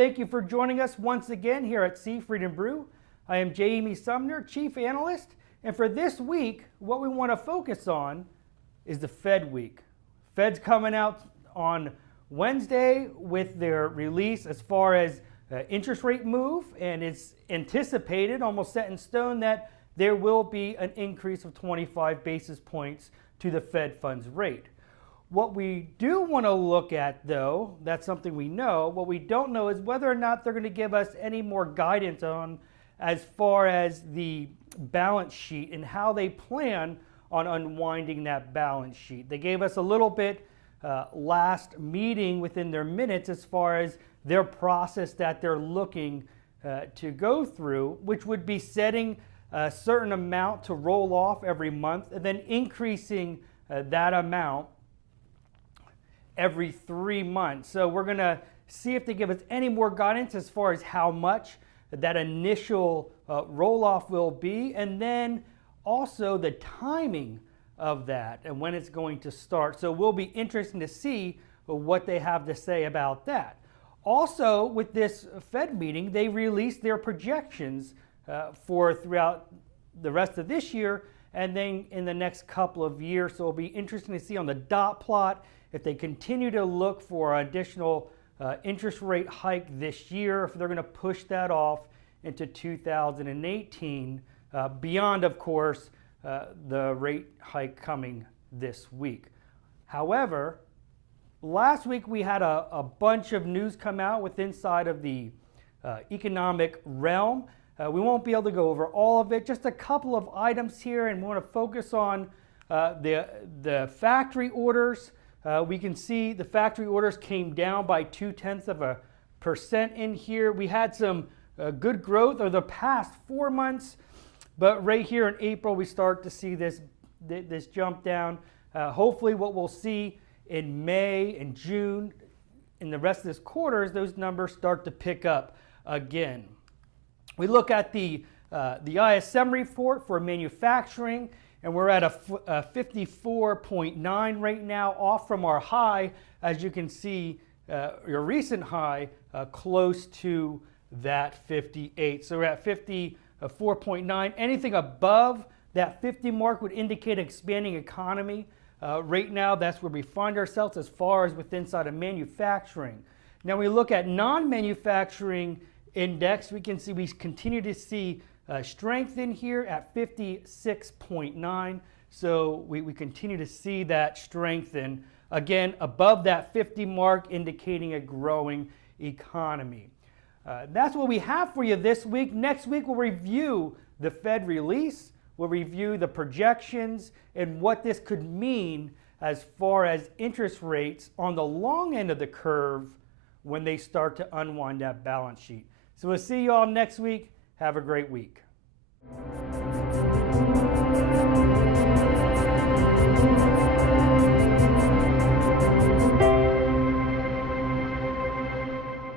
Thank you for joining us once again here at Seafried and Brew. I am Jamie Sumner, Chief Analyst, and for this week, what we want to focus on is the Fed week. Fed's coming out on Wednesday with their release as far as interest rate move, and it's anticipated, almost set in stone, that there will be an increase of 25 basis points to the Fed funds rate. What we do want to look at, though, that's something we know. What we don't know is whether or not they're going to give us any more guidance on as far as the balance sheet and how they plan on unwinding that balance sheet. They gave us a little bit last meeting within their minutes as far as their process that they're looking to go through, which would be setting a certain amount to roll off every month and then increasing that amount every 3 months. So we're going to see if they give us any more guidance as far as how much that initial roll-off will be, and then also the timing of that and when it's going to start. So we'll be interesting to see what they have to say about that. Also, with this Fed meeting, they released their projections for throughout the rest of this year and then in the next couple of years. So it'll be interesting to see on the dot plot if they continue to look for an additional interest rate hike this year, if they're going to push that off into 2018, beyond, of course, the rate hike coming this week. However, last week we had a bunch of news come out with inside of the economic realm. We won't be able to go over all of it, just a couple of items here, and we want to focus on the factory orders. We can see the factory orders came down by 0.2% in here. We had some good growth over the past 4 months, but right here in April we start to see this jump down. Hopefully what we'll see in May and June in the rest of this quarter is those numbers start to pick up again. We look at the ISM report for manufacturing, and we're at a 54.9 right now, off from our high, as you can see, your recent high, close to that 58. So we're at 54.9. Anything above that 50 mark would indicate an expanding economy. Right now, that's where we find ourselves as far as within inside of manufacturing. Now we look at non-manufacturing index, we can see we continue to see strength in here at 56.9. So we continue to see that strengthen, again, above that 50 mark, indicating a growing economy. That's what we have for you this week. Next week, we'll review the Fed release. We'll review the projections and what this could mean as far as interest rates on the long end of the curve when they start to unwind that balance sheet. So we'll see you all next week. Have a great week.